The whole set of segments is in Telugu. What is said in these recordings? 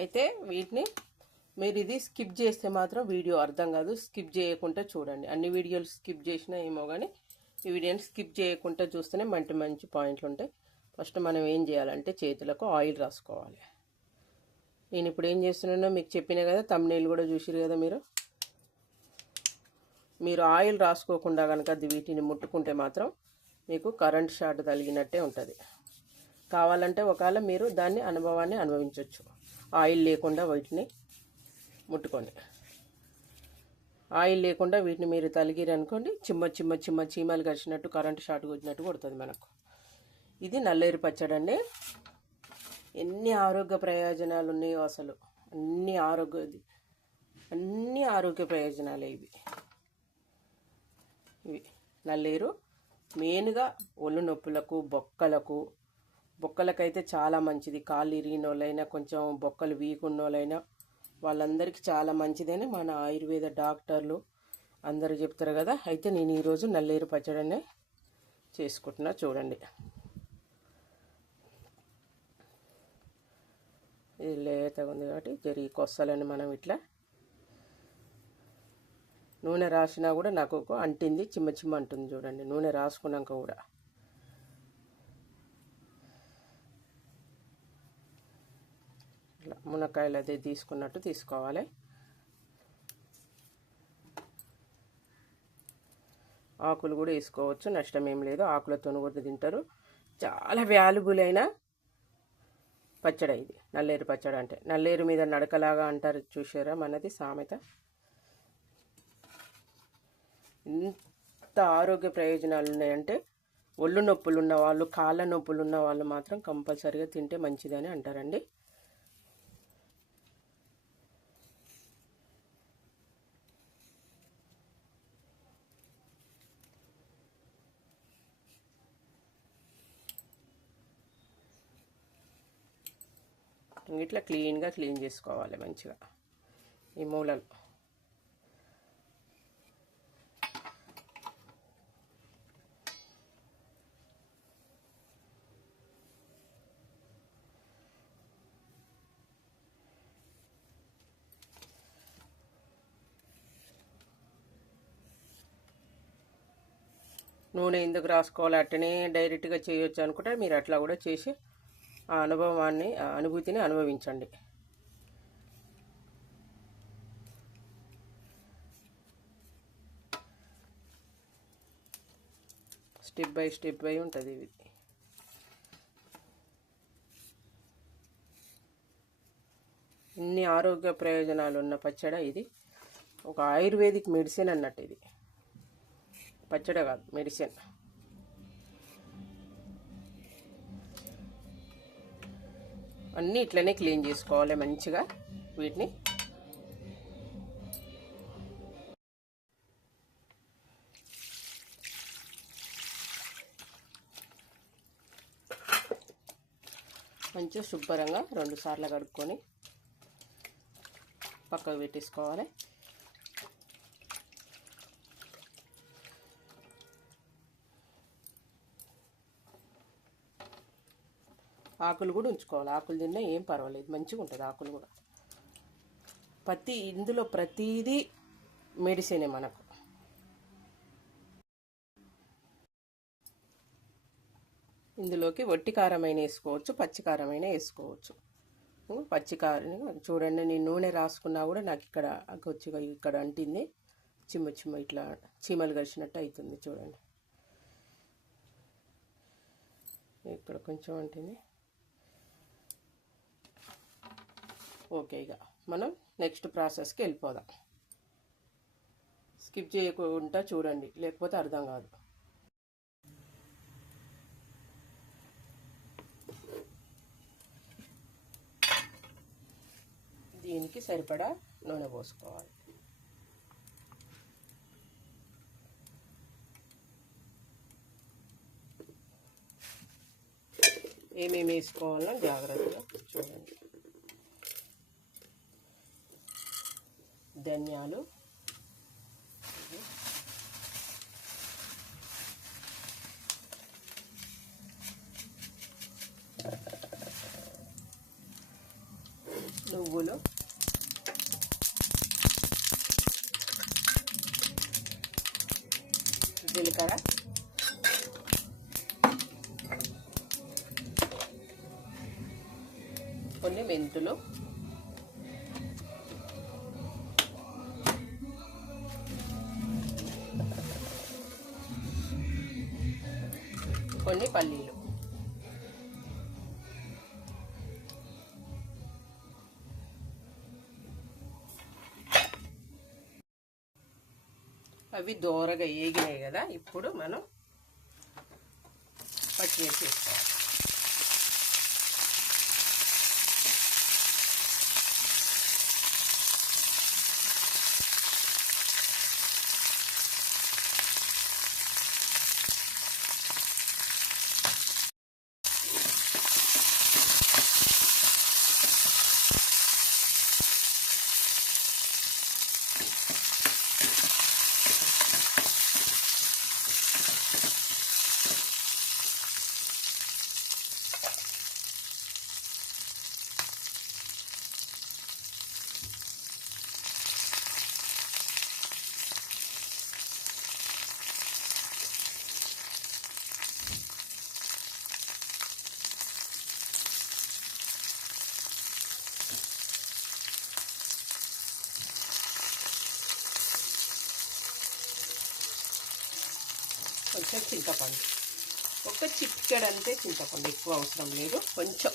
అయితే వీటిని మీరు ఇది స్కిప్ చేస్తే మాత్రం వీడియో అర్థం కాదు. స్కిప్ చేయకుండా చూడండి. అన్ని వీడియోలు స్కిప్ చేసినా ఏమో కానీ ఈ వీడియోని స్కిప్ చేయకుండా చూస్తేనే మంచి మంచి పాయింట్లు ఉంటాయి. ఫస్ట్ మనం ఏం చేయాలంటే చేతులకు ఆయిల్ రాసుకోవాలి. నేను ఇప్పుడు ఏం చేస్తున్నానో మీకు చెప్పినా కదా, థంబ్నెయిల్ కూడా చూసిరు కదా మీరు ఆయిల్ రాసుకోకుండా కనుక వీటిని ముట్టుకుంటే మాత్రం మీకు కరెంట్ షాట్ తగిలినట్టే ఉంటుంది. కావాలంటే ఒకవేళ మీరు దాన్ని అనుభవాన్ని అనుభవించవచ్చు ఆయిల్ లేకుండా వీటిని ముట్టుకొని. ఆయిల్ లేకుండా వీటిని మీరు తలిగిరు అనుకోండి, చీమలు కరిచినట్టు కరెంటు షాట్ కొట్టినట్టు కొడుతుంది మనకు. ఇది నల్లేరు పచ్చడి అండి. ఎన్ని ఆరోగ్య ప్రయోజనాలు ఉన్నాయో అసలు, అన్ని ఆరోగ్య ప్రయోజనాలే ఇవి. నల్లేరు మెయిన్గా ఒళ్ళు నొప్పులకు, బొక్కలకైతే చాలా మంచిది. కాళ్ళు ఇరిగిన వాళ్ళైనా, కొంచెం బొక్కలు వీక్ ఉన్న వాళ్ళైనా వాళ్ళందరికీ చాలా మంచిదని మన ఆయుర్వేద డాక్టర్లు అందరూ చెప్తారు కదా. అయితే నేను ఈరోజు నల్లేరు పచ్చడినే చేసుకుంటున్నా. చూడండి, ఇది లేతగా ఉంది కాబట్టి జరిగి కొస్సలని మనం ఇట్లా నూనె రాసినా కూడా నాకు అంటింది, చిమ్మ అంటుంది. చూడండి, నూనె రాసుకున్నాక కూడా ఇట్లా మునక్కాయలు అదే తీసుకున్నట్టు తీసుకోవాలి. ఆకులు కూడా వేసుకోవచ్చు, నష్టం ఏం లేదు. ఆకులతో కూడా తింటారు. చాలా వాల్యుబుల్ అయిన పచ్చడి ఇది నల్లేరు పచ్చడి. అంటే నల్లేరు మీద నడకలాగా అంటారు చూసారా మనది సామెత. ఎంత ఆరోగ్య ప్రయోజనాలు ఉన్నాయంటే, ఒళ్ళు నొప్పులు ఉన్న వాళ్ళు, కాళ్ళ నొప్పులు ఉన్న వాళ్ళు మాత్రం కంపల్సరీగా తింటే మంచిదని అంటారండి. ఇట్లా క్లీన్ చేసుకోవాలి మంచిగా ఈ మూలలు. నూనె ఎందుకు రాసుకోవాలి, అట్టనే డైరెక్ట్గా చేయొచ్చు అనుకుంటే మీరు అట్లా కూడా చేసి ఆ అనుభూతిని అనుభవించండి. స్టెప్ బై ఉంటుంది ఇది. ఇన్ని ఆరోగ్య ప్రయోజనాలు ఉన్న పచ్చడి ఇది. ఒక ఆయుర్వేదిక్ మెడిసిన్ అన్నట్టు ఇది. పచ్చడి కాదు, మెడిసిన్. అన్నీ ఇట్లనే క్లీన్ చేసుకోవాలి మంచిగా. వీటిని మంచిగా శుభ్రంగా 2 సార్లు కడుక్కొని పక్కకు పెట్టేసుకోవాలి. ఆకులు కూడా ఉంచుకోవాలి. ఆకులు తిన్నా ఏం పర్వాలేదు, మంచిగా ఉంటుంది ఆకులు కూడా. ఇందులో ప్రతిదీ మెడిసినే మనకు. ఇందులోకి వట్టి కారమైన వేసుకోవచ్చు, పచ్చికారమైన వేసుకోవచ్చు. పచ్చికారం చూడండి, నేను నూనె రాసుకున్నా కూడా నాకు ఇక్కడ అంటింది. చిమ్మ ఇట్లా చీమలు కలిసినట్టు అవుతుంది. చూడండి, ఇక్కడ కొంచెం అంటింది. ఓకే, ఇక మనం నెక్స్ట్ ప్రాసెస్కి వెళ్ళిపోదాం. స్కిప్ చేయకుండా చూడండి, లేకపోతే అర్థం కాదు. దీనికి సరిపడా నూనె పోసుకోవాలి. ఏమేమి వేసుకోవాలో జాగ్రత్తగా చూడండి. ధనియాలు, నువ్వులు, జీలకర్ర, కొన్ని మెంతులు, కొన్ని పల్లీలు. అవి దోరగా ఏగినాయి కదా, ఇప్పుడు మనం పచ్చిమిర్చి వేసుకోవాలి. కొంచెం చింతపండు, ఒక చిటికెడు అంతే చింతపండు, ఎక్కువ అవసరం లేదు. కొంచెం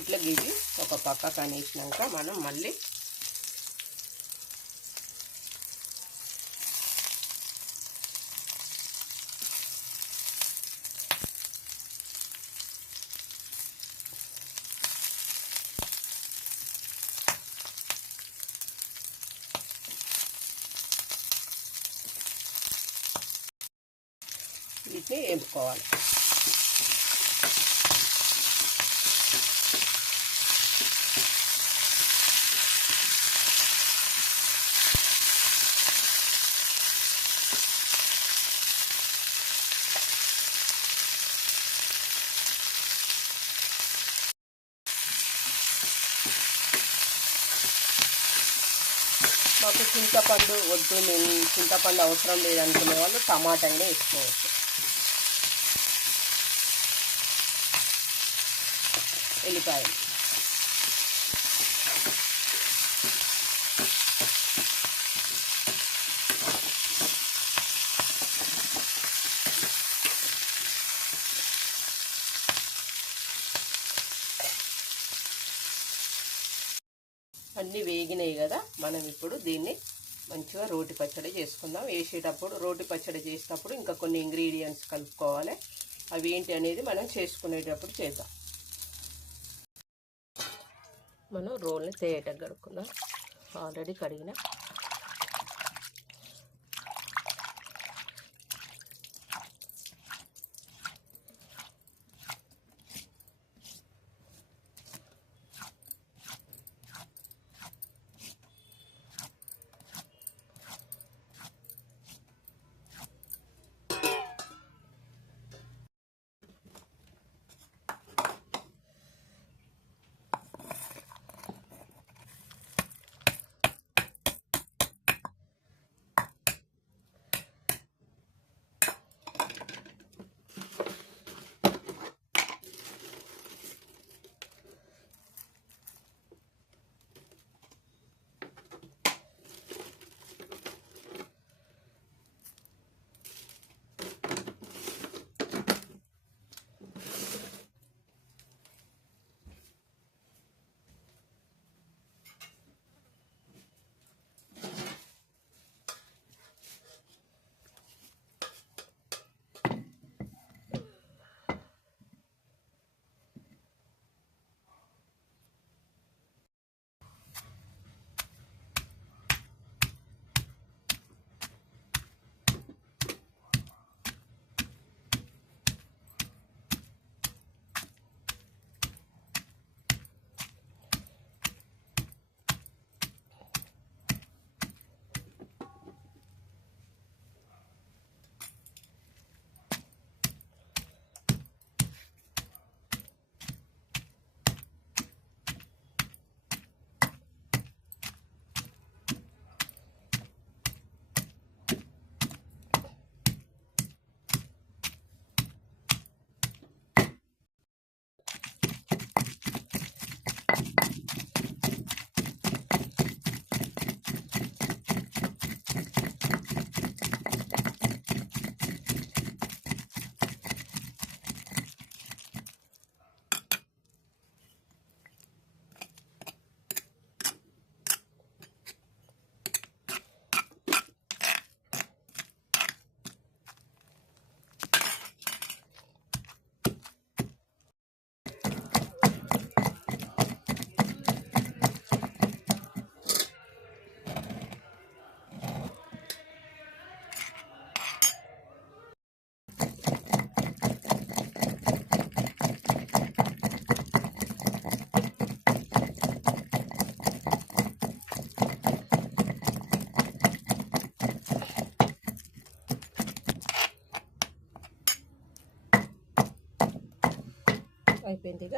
ఇట్లా గివి ఒక పక్క కనేసినాక మనం మళ్ళీ వీటిని వేపుకోవాలి. మాకు చింతపండు వద్దు, మేము చింతపండు అవసరం లేదనుకునే వాళ్ళు టమాటా అయినా వేసుకోవచ్చు. ఎల్లిపాయలు, అన్నీ వేగినాయి కదా, మనం ఇప్పుడు దీన్ని మంచిగా రోటి పచ్చడి చేసుకుందాం. వేసేటప్పుడు రోటి పచ్చడి చేసేటప్పుడు ఇంకా కొన్ని ఇంగ్రీడియంట్స్ కలుపుకోవాలి. అవి ఏంటి అనేది మనం చేసుకునేటప్పుడు చేద్దాం. మనం రోల్ని తేయటం కడుక్కుందాం. ఆల్రెడీ కడిగిన అయిపోయింది. ఇక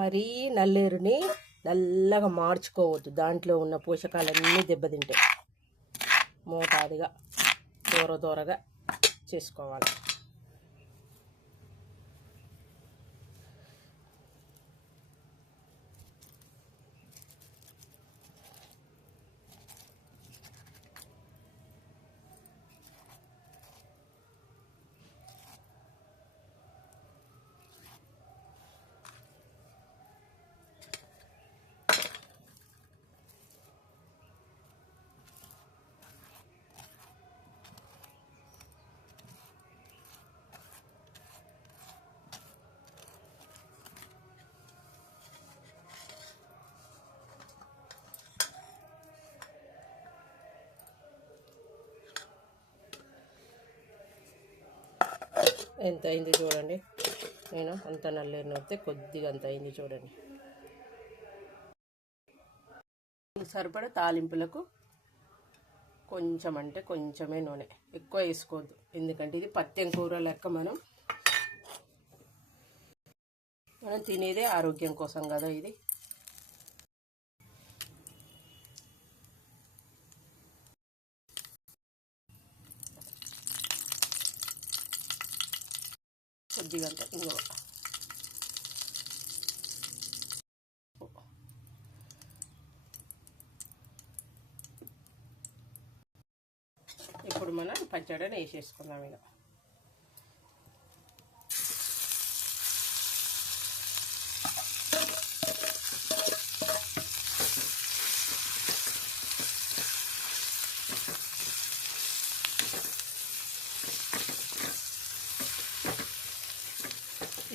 మరీ నల్లేరుని నల్లగా మార్చుకోవద్దు, దాంట్లో ఉన్న పోషకాలన్నీ దెబ్బతింటాయి. మోతాదుగా దూరగా చేసుకోవాలి. ఎంత అయింది చూడండి. నేను అంత నల్లేరు నడితే కొద్దిగా అంత అయింది చూడండి. సరిపడా తాలింపులకు కొంచెం అంటే కొంచెమే నూనె, ఎక్కువ వేసుకోవద్దు. ఎందుకంటే ఇది పత్తెం కూర లెక్క మనం తినేదే ఆరోగ్యం కోసం కదా. ఇది కొద్దిగా అంత ఇంగువ, ఇప్పుడు మనం పచ్చడిని వేసేసుకుందాం. ఇక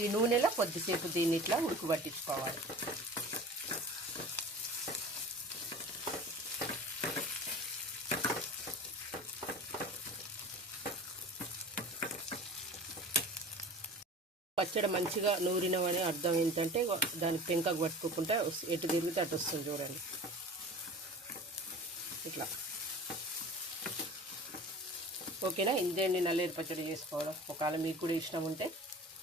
ఈ నూనెలో కొద్దిసేపు దీన్ని ఇట్లా ఉడకబట్టించుకోవాలి. పచ్చడి మంచిగా నూరినవని అర్థం ఏంటంటే దానికి పెంకకు పట్టుకోకుండా ఎటు తిరిగితే అటు వస్తుంది చూడండి. ఇట్లా ఓకేనా. ఇంతేండి నల్లేరు పచ్చడి చేసుకోవడం. ఒకవేళ మీకు కూడా ఇష్టం ఉంటే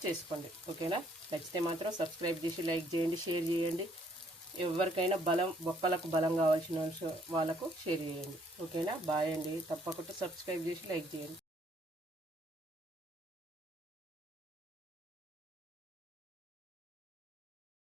చేసుకోండి. ఓకేనా. నచ్చితే మాత్రం సబ్స్క్రైబ్ చేసి లైక్ చేయండి, షేర్ చేయండి. ఎవరికైనా బొక్కలకు బలం కావాల్సిన వాళ్ళకు షేర్ చేయండి. ఓకేనా. బాయ్ అండి. తప్పకుండా సబ్స్క్రైబ్ చేసి లైక్ చేయండి.